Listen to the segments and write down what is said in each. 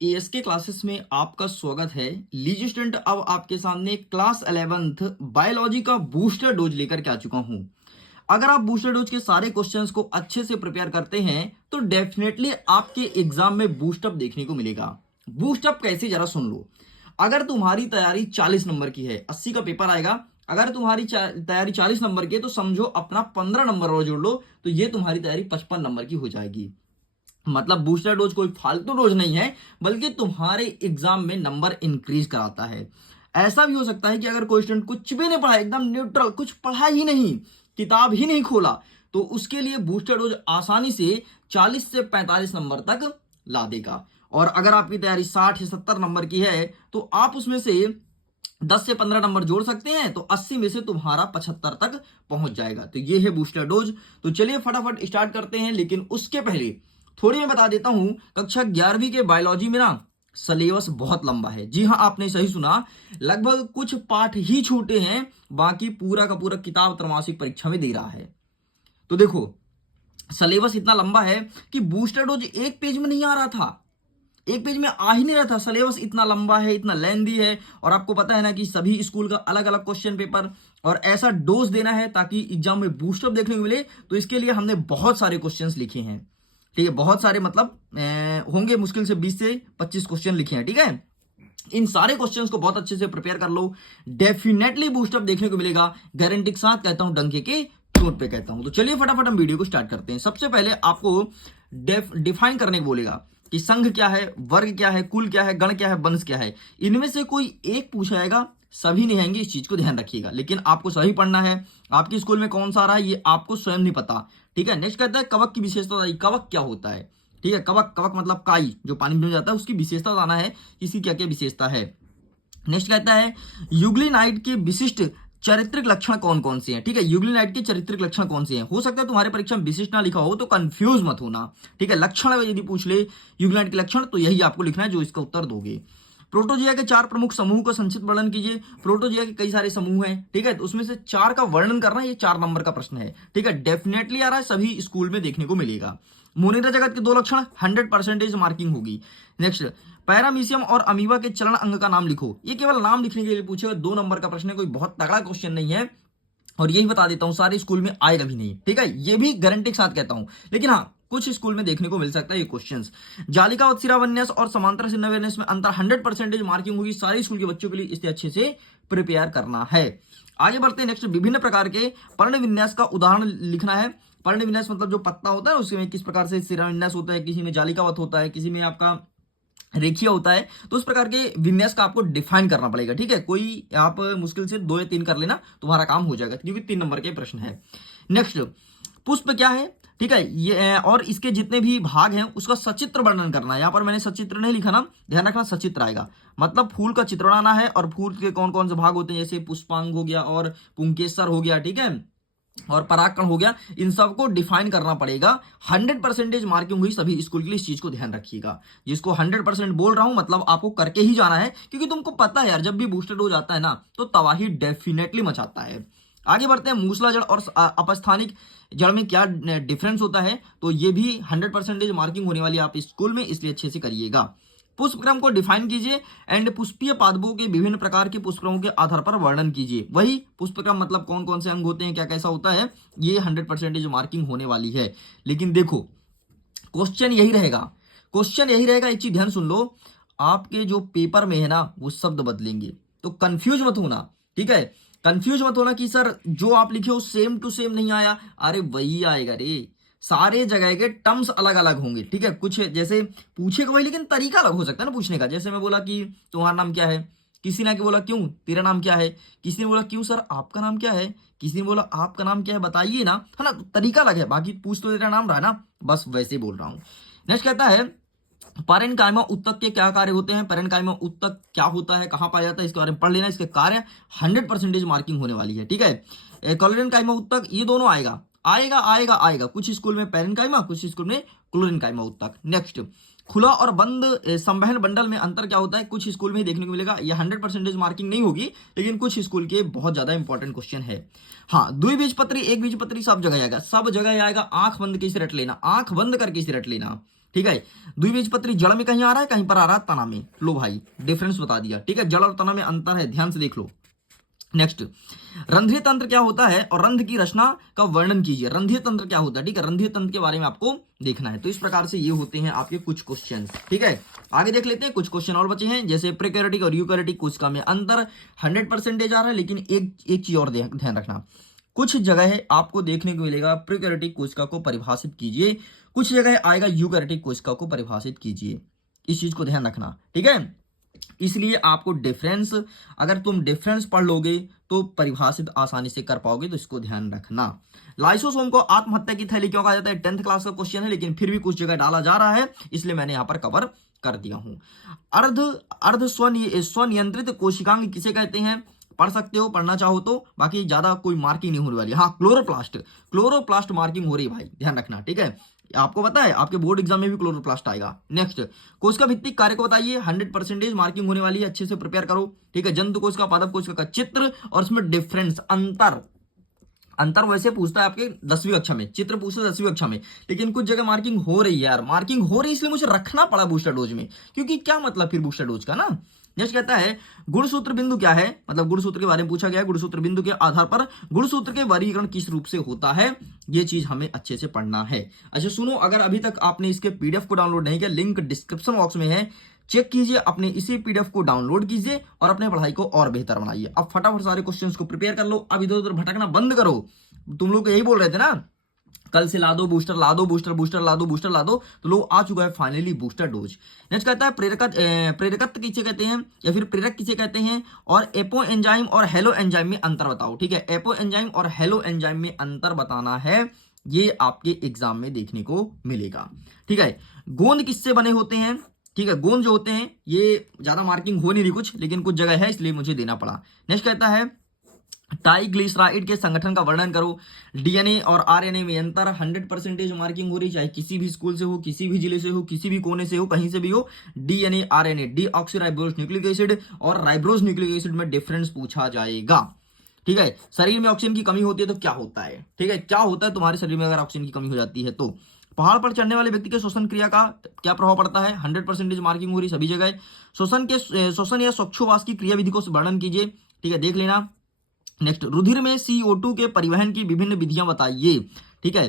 Ask classes में आपका स्वागत है। लीजिए स्टूडेंट, अब आपके सामने क्लास 11th बायोलॉजी का बूस्टर डोज लेकर के आ चुका हूं। अगर आप बूस्टर डोज के सारे क्वेश्चंस को अच्छे से प्रिपेयर करते हैं तो डेफिनेटली आपके एग्जाम में बूस्टअप देखने को मिलेगा। बूस्टअप कैसे, जरा सुन लो। अगर तुम्हारी तैयारी 40 नंबर की है, 80 का पेपर आएगा। अगर तुम्हारी तैयारी 40 नंबर की है तो समझो अपना 15 नंबर और जोड़ लो, तो ये तुम्हारी तैयारी 55 नंबर की हो जाएगी। मतलब बूस्टर डोज कोई फालतू डोज नहीं है, बल्कि तुम्हारे एग्जाम में नंबर इंक्रीज कराता है। ऐसा भी हो सकता है कि अगर कोई स्टूडेंट कुछ भी नहीं पढ़ा, एकदम न्यूट्रल, कुछ पढ़ा ही नहीं, किताब ही नहीं खोला, तो उसके लिए बूस्टर डोज आसानी से 40 से 45 नंबर तक ला देगा। और अगर आपकी तैयारी 60 या 70 नंबर की है तो आप उसमें से 10 से 15 नंबर जोड़ सकते हैं, तो 80 में से तुम्हारा 75 तक पहुंच जाएगा। तो ये है बूस्टर डोज। तो चलिए फटाफट स्टार्ट करते हैं, लेकिन उसके पहले थोड़ी मैं बता देता हूं। कक्षा 11वीं के बायोलॉजी में ना सिलेबस बहुत लंबा है। जी हां, आपने सही सुना, लगभग कुछ पाठ ही छूटे हैं, बाकी पूरा का पूरा किताब त्रैमासिक परीक्षा में दे रहा है। तो देखो, सिलेबस इतना लंबा है कि बूस्टर डोज एक पेज में नहीं आ रहा था, एक पेज में आ ही नहीं रहा था। सिलेबस इतना लंबा है, इतना लेंदी है। और आपको पता है ना कि सभी स्कूल का अलग अलग क्वेश्चन पेपर और ऐसा डोज देना है ताकि एग्जाम में बूस्टअप देखने को मिले। तो इसके लिए हमने बहुत सारे क्वेश्चंस लिखे हैं। ठीक है, बहुत सारे, मतलब होंगे मुश्किल से 20 से 25 क्वेश्चन लिखे हैं। ठीक है, इन सारे क्वेश्चंस को बहुत अच्छे से प्रिपेयर कर लो, डेफिनेटली बूस्टअप देखने को मिलेगा। गारंटी के साथ कहता हूं, डंके के चोट पे कहता हूं। तो चलिए फटाफट हम वीडियो को स्टार्ट करते हैं। सबसे पहले आपको डिफाइन करने को बोलेगा कि संघ क्या है, वर्ग क्या है, कुल क्या है, गण क्या है, वंश क्या है। इनमें से कोई एक पूछा जाएगा, सभी नहीं आएंगे, इस चीज को ध्यान रखिएगा। लेकिन आपको सही पढ़ना है। आपके स्कूल में कौन सा आ रहा है ये आपको स्वयं नहीं पता। ठीक है, नेक्स्ट कहता है कवक की विशेषता बताइए। कवक क्या होता है? ठीक है, कवक, कवक मतलब काई जो पानी में जाता है, उसकी विशेषता बताना है, इसकी क्या क्या विशेषता है। नेक्स्ट कहता है यूग्लिनाइट के विशिष्ट चारित्रिक लक्षण कौन कौन से हैं। ठीक है, यूग्लिनाइट के चारित्रिक लक्षण कौन से हैं। हो सकता है तुम्हारे परीक्षा में विशिष्ट ना लिखा हो, तो कंफ्यूज मत होना। ठीक है, लक्षण यदि पूछ ले यूग्लिनाइट के लक्षण, तो यही आपको लिखना है जो इसका उत्तर दोगे। प्रोटोजिया के 4 प्रमुख समूह को संक्षिप्त वर्णन कीजिए। प्रोटोजिया के कई सारे समूह हैं, ठीक है, तो उसमें से 4 का वर्णन करना, ये 4 नंबर का प्रश्न है। ठीक है, डेफिनेटली आ रहा है, सभी स्कूल में देखने को मिलेगा। मोनिरा जगत के 2 लक्षण, 100% मार्किंग होगी। नेक्स्ट, पैरामीशियम और अमीबा के चलन अंग का नाम लिखो। ये केवल नाम लिखने के लिए पूछेगा, 2 नंबर का प्रश्न है, कोई बहुत तगड़ा क्वेश्चन नहीं है। और यही बता देता हूं, सारे स्कूल में आएगा भी नहीं। ठीक है, ये भी गारंटी के साथ कहता हूं, लेकिन हाँ, कुछ स्कूल में देखने को मिल सकता है ये क्वेश्चंस। जालिका और शिरावन्यास और समांतर शिरावन्यास में अंतर, 100% मार्किंग होगी। सारे स्कूल के बच्चों के लिए इसे अच्छे से प्रिपेयर करना है। आगे बढ़ते हैं। नेक्स्ट, विभिन्न प्रकार के पर्ण विन्यास का उदाहरण लिखना है। पर्ण विन्यास मतलब जो पत्ता होता है उसमें किस प्रकार से शिराविन्यास होता है, किसी में जालिकावत होता है, किसी में आपका रेखीय होता है। तो उस प्रकार के विन्यास का आपको डिफाइन करना पड़ेगा। ठीक है, कोई आप मुश्किल से 2 या 3 कर लेना, तुम्हारा काम हो जाएगा, क्योंकि 3 नंबर के प्रश्न है। नेक्स्ट, पुष्प क्या है। ठीक है, ये और इसके जितने भी भाग हैं उसका सचित्र वर्णन करना है। यहां पर मैंने सचित्र नहीं लिखा ना, ध्यान रखना, सचित्र आएगा। मतलब फूल का चित्रण आना है, और फूल के कौन कौन से भाग होते हैं, जैसे पुष्पांग हो गया और पुंकेसर हो गया, ठीक है, और परागकण हो गया, इन सबको डिफाइन करना पड़ेगा। 100% मार्किंग हुई सभी स्कूल के लिए, इस चीज को ध्यान रखिएगा। जिसको 100% बोल रहा हूं, मतलब आपको करके ही जाना है, क्योंकि तुमको पता है यार, जब भी बूस्टर डोज आता है ना, तो तबाही डेफिनेटली मचाता है। आगे बढ़ते हैं। मूसला जड़ और अपस्थानिक जड़ में क्या डिफरेंस होता है, तो ये भी 100% मार्किंग होने वाली आप स्कूल में, इसलिए अच्छे से करिएगा। पुष्पक्रम को डिफाइन कीजिए एंड पुष्पीय पादपों के विभिन्न प्रकार के पुष्पक्रमों के आधार पर वर्णन कीजिए। वही पुष्पक्रम मतलब कौन कौन से अंग होते हैं, क्या कैसा होता है, ये 100% मार्किंग होने वाली है। लेकिन देखो, क्वेश्चन यही रहेगा, क्वेश्चन यही रहेगा। एक चीज ध्यान सुन लो, आपके जो पेपर में है ना, वो शब्द बदलेंगे, तो कंफ्यूज मत होना। ठीक है, कंफ्यूज मत होना कि सर जो आप लिखे हो सेम टू सेम नहीं आया। अरे वही आएगा रे, सारे जगह के टर्म्स अलग अलग होंगे। ठीक है, कुछ जैसे पूछेगा वही, लेकिन तरीका अलग हो सकता है ना पूछने का। जैसे मैं बोला कि तुम्हारा नाम क्या है, किसी ने आके बोला क्यों तेरा नाम क्या है, किसी ने बोला क्यों सर आपका नाम क्या है, किसी ने बोला आपका नाम क्या है बताइए ना, है ना, तो तरीका अलग है। बाकी पूछ तो तेरा नाम रहा ना, बस वैसे ही बोल रहा हूँ। नेक्स्ट कहता है पैरेन्काइमा उत्तक के क्या कार्य होते हैं। पैरेन्काइमा उत्तक क्या होता है, कहां पाया जाता है, इसके बारे में पढ़ लेना। इसके कार्य 100% मार्किंग होने वाली है। ठीक है, क्लोरेनकाइमा उत्तक, ये दोनों आएगा आएगा आएगा आएगा। कुछ स्कूल में पैरेन्काइमा, कुछ स्कूल में क्लोरेनकाइमा उत्तक। नेक्स्ट, खुला और बंद संवहन बंडल में अंतर क्या होता है, कुछ स्कूल में देखने को मिलेगा। ये 100% मार्किंग नहीं होगी, लेकिन कुछ स्कूल के बहुत ज्यादा इंपॉर्टेंट क्वेश्चन है। हाँ, द्विबीजपत्री, एक बीजपत्री सब जगह आएगा, सब जगह आएगा। आंख बंद कैसे रट लेना, आंख बंद करके इसे रट लेना। ठीक है। द्विबीजपत्री जड़ में कहीं आ रहा है, कहीं पर आ रहा है तना में। लो भाई डिफरेंस बता दिया, ठीक है। जड़ और तना में अंतर है, ध्यान से देख लो। नेक्स्ट, रंध्रीय तंत्र क्या होता है और रंध्र की रचना का वर्णन कीजिए। रंध्रीय तंत्र क्या होता है, ठीक है, रंध्रीय तंत्र के बारे में आपको देखना है। तो इस प्रकार से ये होते हैं आपके कुछ क्वेश्चन, ठीक है। आगे देख लेते हैं, कुछ क्वेश्चन और बचे हैं, जैसे प्रोकैरियोटिक और यूकैरियोटिक कोशिका में अंतर 100% आ रहा है, लेकिन एक चीज और ध्यान रखना, कुछ जगह आपको देखने को मिलेगा प्रोकैरियोटिक कोशिका को परिभाषित कीजिए, कुछ जगह आएगा यूकैरियोटिक कोशिका को परिभाषित कीजिए। इस चीज को ध्यान रखना, ठीक है। इसलिए आपको डिफरेंस, अगर तुम डिफरेंस पढ़ लोगे तो परिभाषित आसानी से कर पाओगे, तो इसको ध्यान रखना। लाइसोसोम को आत्महत्या की थैली क्यों कहा जाता है, 10th क्लास का क्वेश्चन है, लेकिन फिर भी कुछ जगह डाला जा रहा है, इसलिए मैंने यहां पर कवर कर दिया हूं। अर्ध स्वनियंत्रित कोशिकांग किसे कहते हैं, पढ़ सकते हो, पढ़ना चाहो तो, बाकी ज्यादा कोई मार्किंग नहीं होने वाली। हाँ, क्लोरोप्लास्ट मार्किंग हो रही है भाई, ध्यान रखना, ठीक है। आपको पता है आपके बोर्ड एग्जाम में भी क्लोरोप्लास्ट आएगा। नेक्स्ट, कोशिका भित्तिक कार्य को बताइए, 100% मार्किंग होने वाली है, अच्छे से प्रिपेयर करो, ठीक है। जंतु कोशिका, पादप कोशिका का चित्र और इसमें डिफरेंस, अंतर वैसे पूछता है आपके 10वीं कक्षा में, चित्र पूछता है 10वीं कक्षा में, लेकिन कुछ जगह मार्किंग हो रही है यार, मार्किंग हो रही है, इसलिए मुझे रखना पड़ा बूस्टर डोज में, क्योंकि क्या मतलब फिर बूस्टर डोज का ना। नेक्स्ट कहता है गुणसूत्र बिंदु क्या है, मतलब गुणसूत्र के बारे में पूछा गया है, गुणसूत्र बिंदु के आधार पर गुणसूत्र के वर्गीकरण किस रूप से होता है, ये चीज हमें अच्छे से पढ़ना है। अच्छा सुनो, अगर अभी तक आपने इसके पीडीएफ को डाउनलोड नहीं किया, लिंक डिस्क्रिप्शन बॉक्स में है, चेक कीजिए, अपने इसी पीडीएफ को डाउनलोड कीजिए और अपने पढ़ाई को और बेहतर बनाइए। अब फटाफट सारे क्वेश्चंस को प्रिपेयर कर लो, अब इधर उधर भटकना बंद करो। तुम लोग यही बोल रहे थे ना, कल से ला दो बूस्टर, ला दो बूस्टर, बूस्टर ला दो, बूस्टर ला दो, तो लोग आ चुका है फाइनली बूस्टर डोज। नेक्स्ट कहता है प्रेरकत्व किसे कहते हैं या फिर प्रेरक किसे कहते हैं, और एपो एंजाइम और हेलो एंजाइम में अंतर बताओ, ठीक है। एपो एंजाइम और हेलो एंजाइम में अंतर बताना है, ये आपके एग्जाम में देखने को मिलेगा, ठीक है। गोंद किससे बने होते हैं, ठीक है, गोंद जो होते हैं, ये ज्यादा मार्किंग हो नहीं रही कुछ, लेकिन कुछ जगह है इसलिए मुझे देना पड़ा। नेक्स्ट कहता है ट्राइग्लिसराइड के संगठन का वर्णन करो, डीएनए और आरएनए में अंतर, 100% मार्किंग हो रही, चाहे किसी भी स्कूल से हो, किसी भी जिले से हो, किसी भी कोने से हो, कहीं से भी हो। DNA RNA, deoxyribose nucleic acid और राइब्रोस न्यूक्लिक एसिड में डिफरेंस पूछा जाएगा, ठीक है। शरीर में ऑक्सीजन की कमी होती है तो क्या होता है, ठीक है, क्या होता है तुम्हारे शरीर में अगर ऑक्सीजन की कमी हो जाती है तो। पहाड़ पर चढ़ने वाले व्यक्ति के श्वसन क्रिया का क्या प्रभाव पड़ता है, 100% मार्किंग हो रही सभी जगह। श्वसन या स्वच्छोवास की क्रिया विधि को वर्णन कीजिए, ठीक है, देख लेना। नेक्स्ट, रुधिर में CO2 के परिवहन की विभिन्न विधियां बताइए, ठीक है।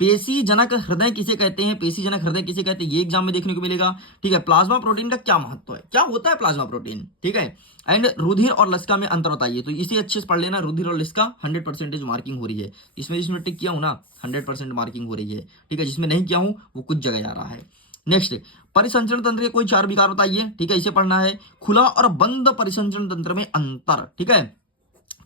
पेशी जनक हृदय किसे कहते हैं, पेशी जनक हृदय किसे कहते हैं, ये एग्जाम में देखने को मिलेगा, ठीक है। प्लाज्मा प्रोटीन का क्या महत्व है, क्या होता है प्लाज्मा प्रोटीन, ठीक है। एंड रुधिर और लसिका में अंतर बताइए, तो इसे अच्छे से पढ़ लेना, रुधिर और लसिका 100% मार्किंग हो रही है। जिसमें टिक किया हूं ना 100% मार्किंग हो रही है, ठीक है। जिसमें नहीं किया हूं वो कुछ जगह जा रहा है। नेक्स्ट, परिसंचरण तंत्र के कोई 4 विकार बताइए, ठीक है, इसे पढ़ना है। खुला और बंद परिसंचरण तंत्र में अंतर, ठीक है,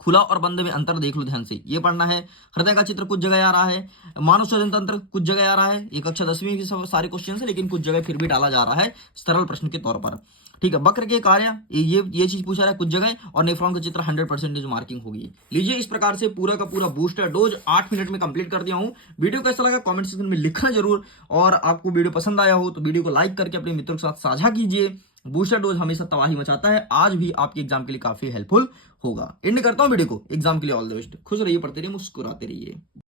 खुला और बंद में अंतर देख लो ध्यान से, ये पढ़ना है। हृदय का चित्र कुछ जगह आ रहा है, मानव श्वसन तंत्र कुछ जगह आ रहा है, ये कक्षा 10वीं के सारे क्वेश्चन है, लेकिन कुछ जगह फिर भी डाला जा रहा है सरल प्रश्न के तौर पर, ठीक है। वक्र के कार्य, ये चीज पूछा रहा है कुछ जगह, और नेफ्रॉन का चित्र 100% मार्किंग होगी। लीजिए, इस प्रकार से पूरा का पूरा बूस्टर डोज 8 मिनट में कंप्लीट कर दिया हूं। वीडियो कैसा लगा कमेंट सेक्शन में लिखना जरूर, और आपको वीडियो पसंद आया हो तो वीडियो को लाइक करके अपने मित्रों के साथ साझा कीजिए। बूस्टर डोज हमेशा तबाही मचाता है, आज भी आपके एग्जाम के लिए काफी हेल्पफुल होगा। एंड करता हूं वीडियो को, एग्जाम के लिए ऑल द बेस्ट, खुश रहिए, पढ़ते रहिए, मुस्कुराते रहिए।